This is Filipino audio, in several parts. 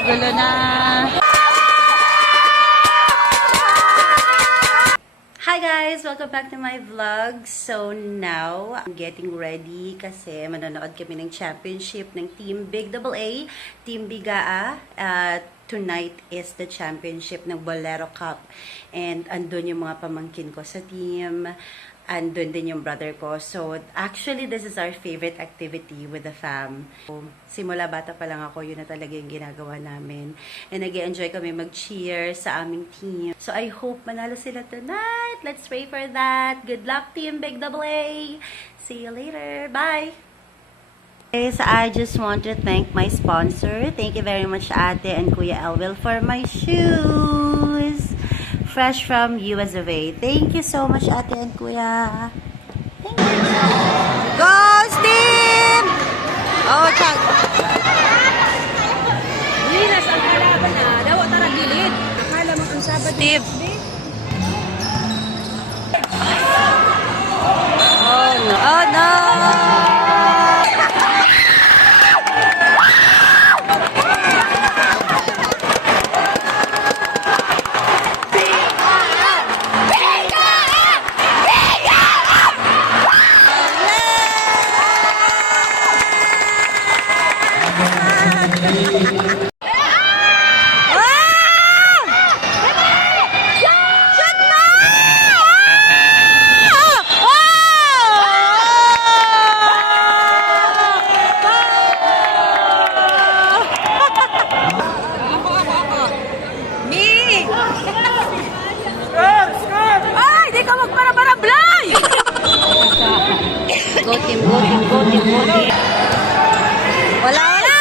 nagkakagulo na. Hi guys! Welcome back to my vlog. So now, I'm getting ready kasi manonood kami ng championship ng Team Big AA, Team Bigaa. Tonight is the championship ng Bolero Cup. And andun yung mga pamangkin ko sa team. Andun din yung brother ko. So, actually, this is our favorite activity with the fam. So, simula bata pa lang ako, yun na talaga yung ginagawa namin. And nag-enjoy kami mag-cheer sa aming team. So, I hope manalo sila tonight. Let's pray for that. Good luck, Team Big AA. See you later. Bye! Okay, so I just want to thank my sponsor. Thank you very much, Ate and Kuya Elwil, for my shoes. Fresh from US of A. Thank you so much, Ate and Kuya. Thank you. Go, Steve! Oh, tag. Linas ang kalaban na. Dawa tara gilid. Akala mo ang Sabado. Steve. Oh, no. Oh, no! Go team, go team, go team, go team. Wala, wala!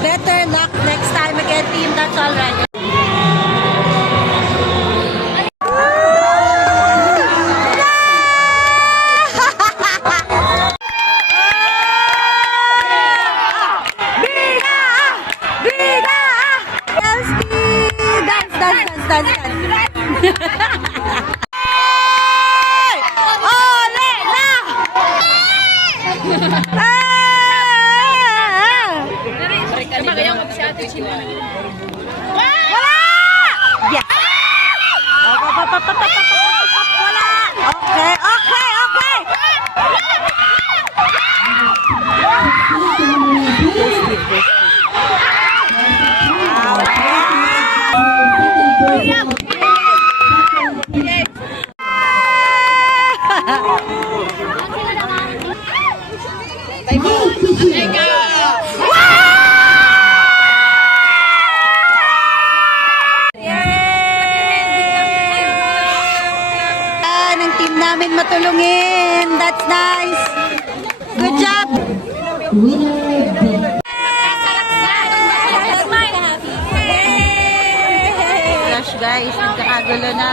Better luck next time again, team. That's all right. Wala! Okay, okay, okay! Namin matulungin. That's nice. Good job. Gosh guys, nagkakagulo na.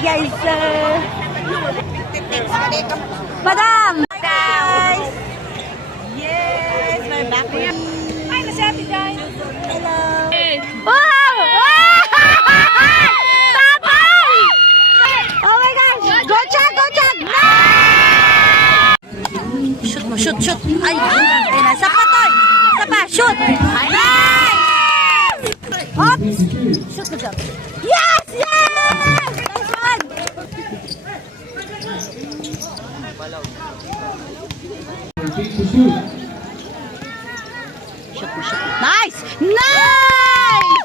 Yes, sir. Madam. Guys. Yes, we're back. Ay, nasi guys. Hello. Wow! Shoot, shoot. Ay, ay, nasa patoy. Sapa, shoot. Ay, nice. Oops. Shoot mo dyan. Yes, yes. Nice one. Shoot mo, shoot. Nice. Nice.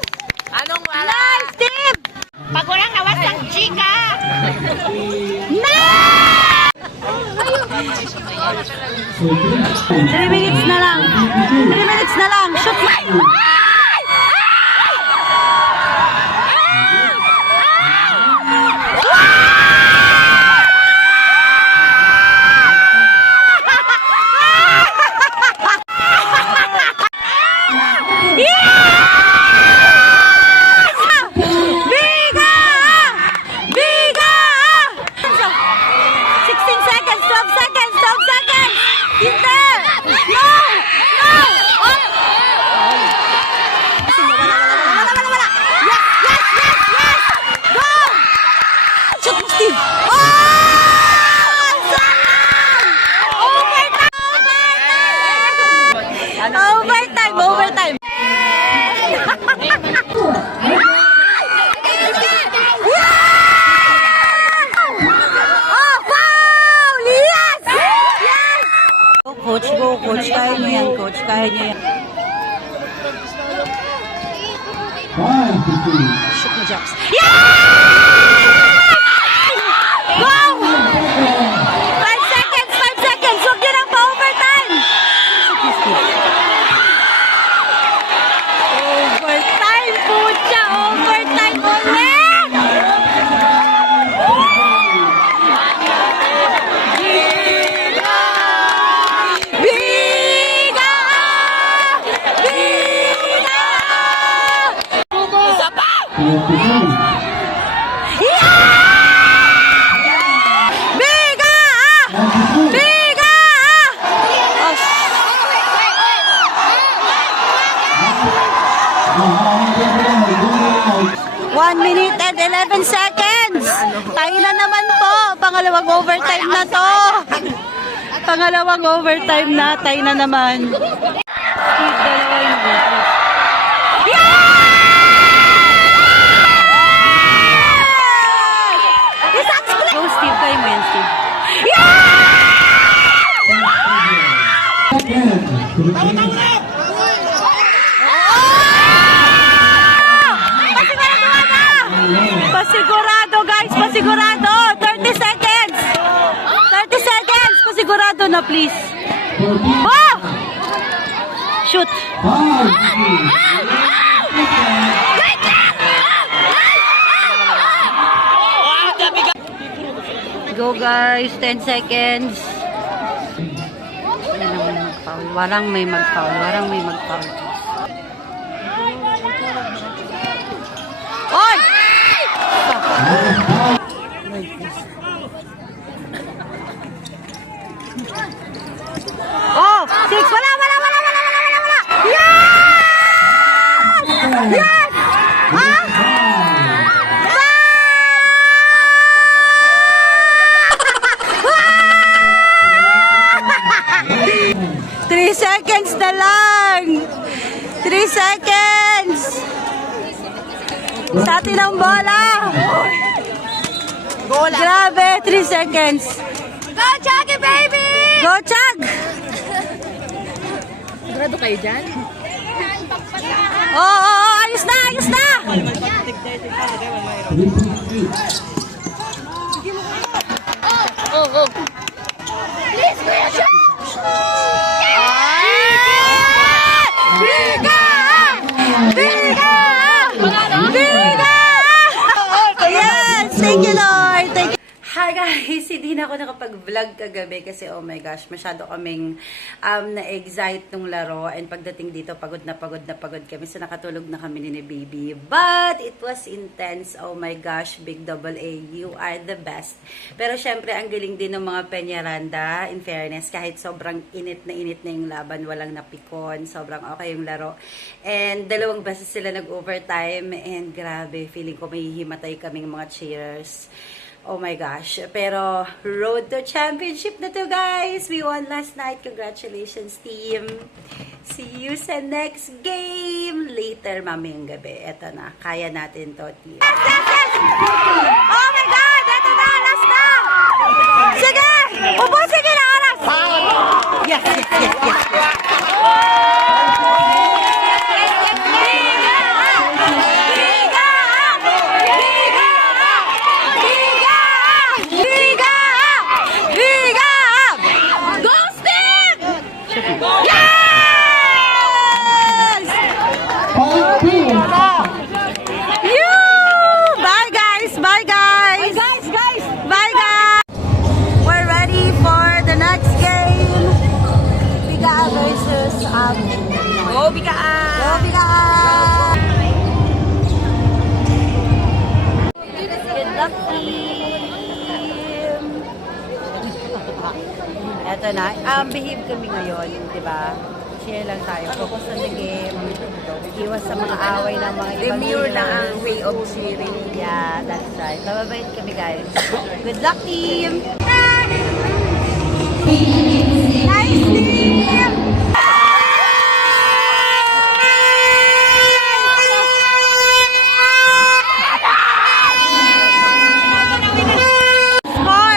Anong wala? Nice, Steve. Pag walang nawas ng chika. Nice. Ayun. 3 minutes na lang. 3 minutes na lang. Shoot! Overtime! Overtime! Oh, foul! Yes! Yes! Coach, go, coach. Kaya niyo yan, coach. Kaya niyo yan. Shoot mo, Japs. Yes! Go! 5 seconds! 5 seconds! Huwag niyo nang pa-overtime! Overtime, pucha! Overtime ulit! Biga! Biga! Biga! Isa pa! Yeah! Biga! Biga! Oh, 1 minute and 11 seconds. Tayo na naman po. Pangalawang overtime na to. Pangalawang overtime na. Tayo na naman. Dalawa yung Go, Steve. Kayo mo yan, Steve. Pasigurado, guys. Pasigurado. 30 seconds. 30 seconds. Pasigurado na, please. Oh! Shoot. Go, guys. 10 seconds. Wala naman mag-foul. Walang may mag-foul. Walang may mag-foul. Oy! Oh, 6. Wala. Yes! Yes! Three seconds na lang. 3 seconds. Sa atin ang bola. Grabe, 3 seconds. Go, Chucky, baby! Go, Chag! Sigurado kayo dyan? Oo, ayos na, ayos na! Oh. Please, Kuya Chuck! Biga! Biga! Biga! Yes! Thank you, Lord! Thank you. Hi guys! Hindi na ako nakapag-vlog kagabi kasi oh my gosh, masyado kaming na-excite nung laro and pagdating dito, pagod na pagod kami. So nakatulog na kami ni Baby. But it was intense. Oh my gosh, Big Double A, you are the best. Pero syempre, ang galing din ng mga Peñaranda. In fairness, kahit sobrang init na yung laban, walang napikon. Sobrang okay yung laro. And 2 beses sila nag-overtime and grabe, feeling ko may himatay kaming mga cheerers. Oh my gosh. Pero, road to championship na to, guys. We won last night. Congratulations, team. See you sa next game. Later, mamayang gabi. Eto na. Kaya natin to, team. Yes! Oh my God! Eto na! Last na! Sige! Ubusin niyo na oras! Yes! Go, Bigaa! Go, Bigaa! Good luck, team! Eto na, behave kami ngayon, di ba? Chill lang tayo, focus on the game, iwas sa mga away ng mga ibang Demure lang heroes. ang way of cheering. Yeah, that's right. Mababait kami, guys. Good luck, team! Nice team! Score!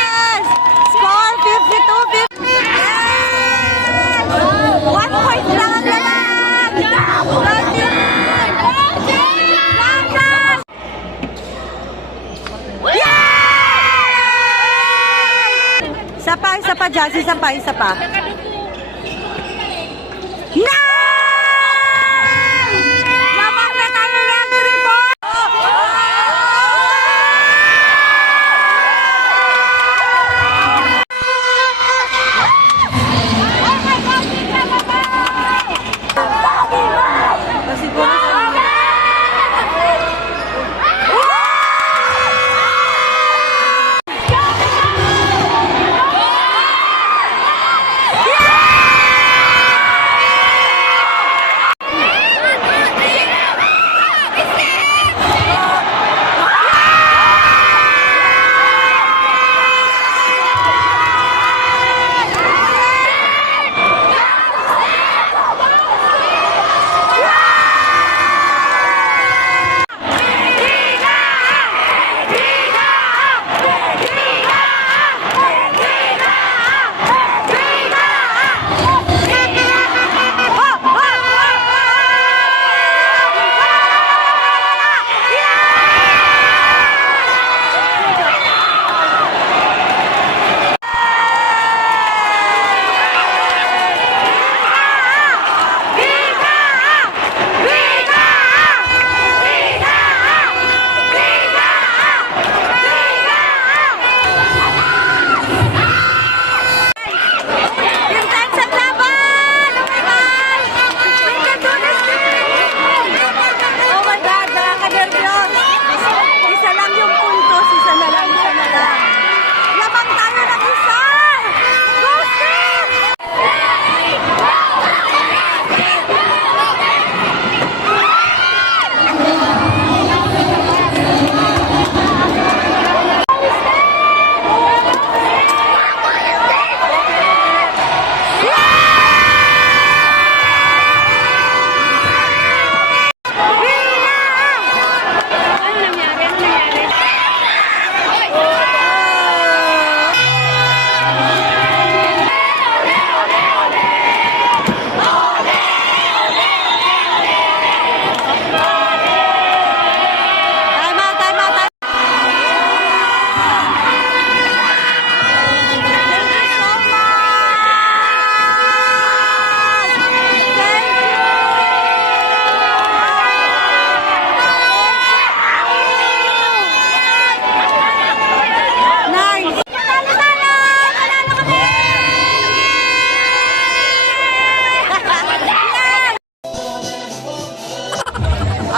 Gangs! Score 52-50. Yes! 1 point lang ang lalang! Isa pa, Jazz. Isa pa. Nice! Lamang na tayo ng 3 points! Siguro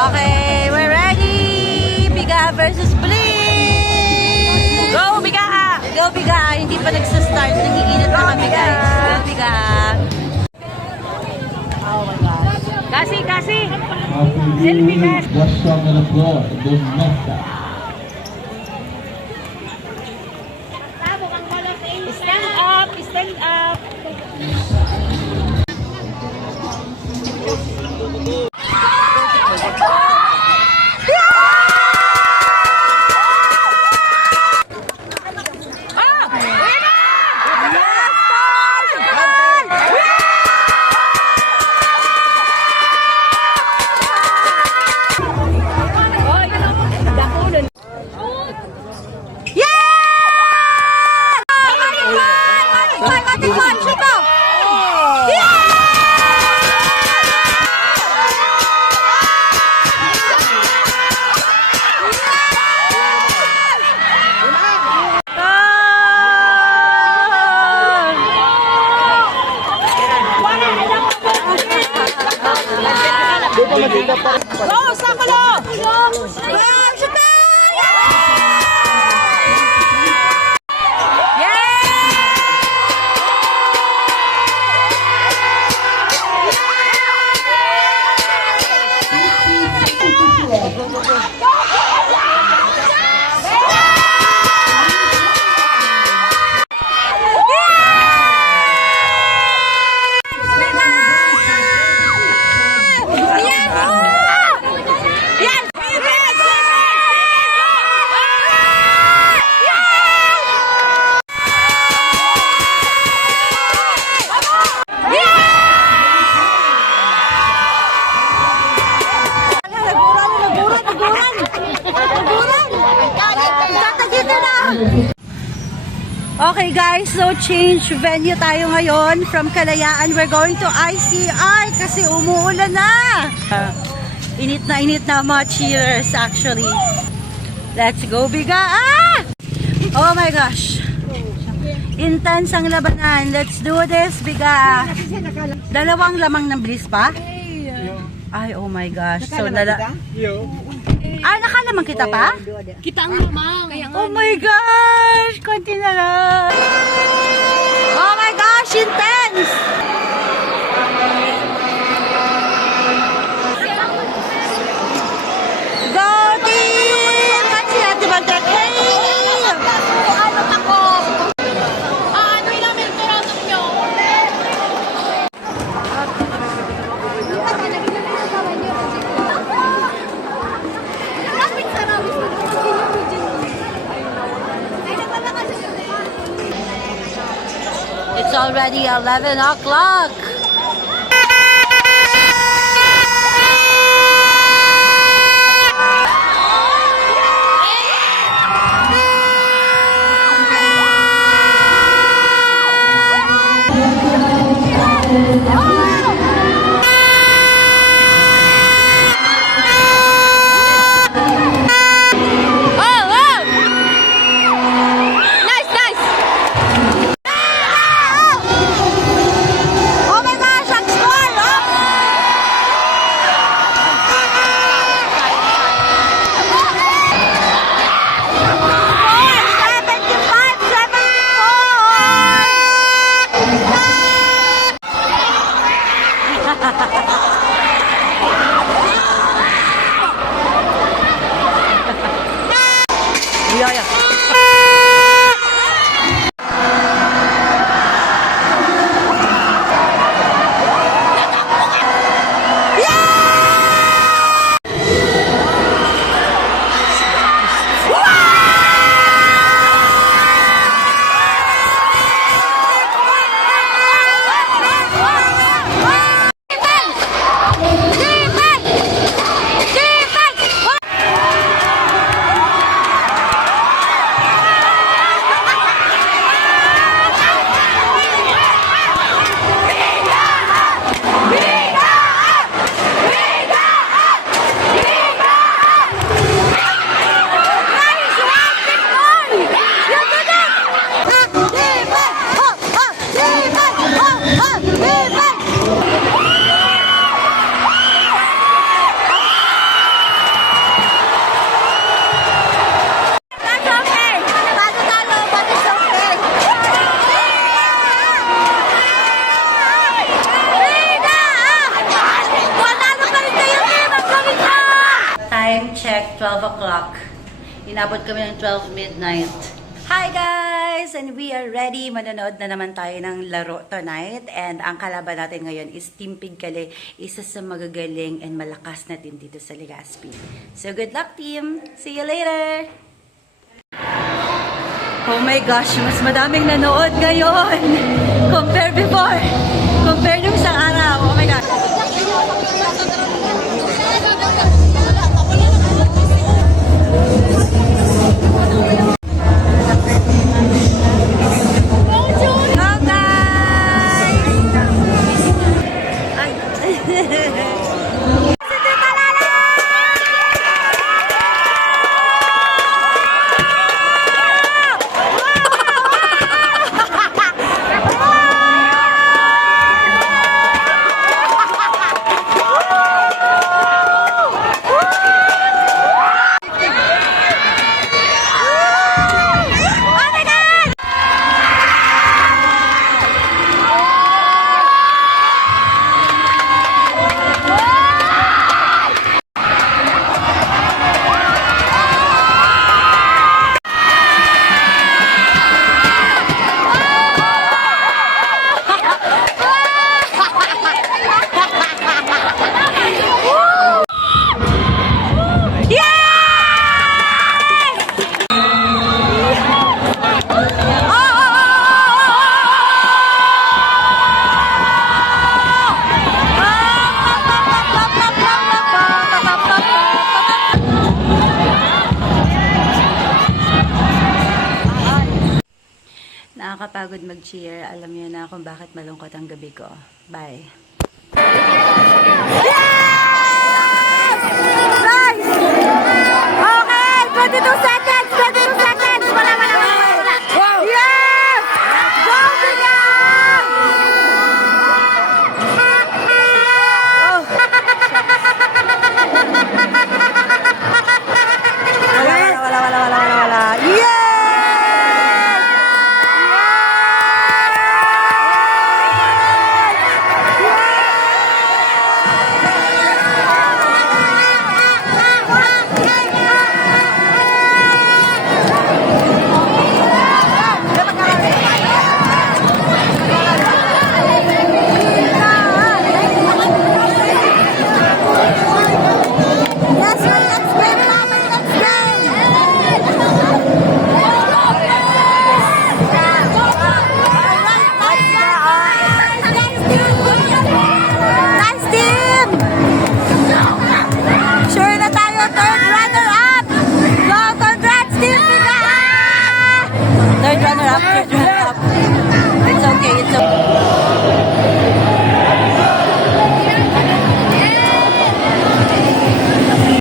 Okay, we're ready! Bigaa versus Blitz! Go, Bigaa! Go, Bigaa! Hindi pa nagsastart. Nagiginit na kami, guys. Go, Bigaa! Oh my gosh. Kasi! Selfie guys. Just from the floor, don't mess up. Stand up! Go, Sakulo! Shoot! Okay guys, so change venue tayo ngayon from Kalayaan. We're going to ICI kasi umuulan na. Init na mga cheers actually. Let's go Biga! Ah! Oh my gosh. Intense ang labanan. Let's do this Biga. Dalawang lamang ng bliss pa? Ay, oh my gosh. So, nakalamang kita pa? Kita ang lamang. Oh my gosh! Konti na lang. Oh my gosh! Intense! Go team! Kasi natin mag-track. Hey! It's already 11 o'clock. Check, 12 o'clock. Inabot kami ng 12 midnight. Hi guys! And we are ready. Manonood na naman tayo ng laro tonight. And ang kalaban natin ngayon is Team Pigkale. Isa sa magagaling and malakas na team dito sa Legazpi. So good luck team! See you later! Oh my gosh! Mas madaming nanood ngayon! Compare before! Compare nung isang araw! Oh my gosh! nanonood mag-cheer, alam niyo na kung bakit malungkot ang gabi ko. Bye! Okay, 22 seconds!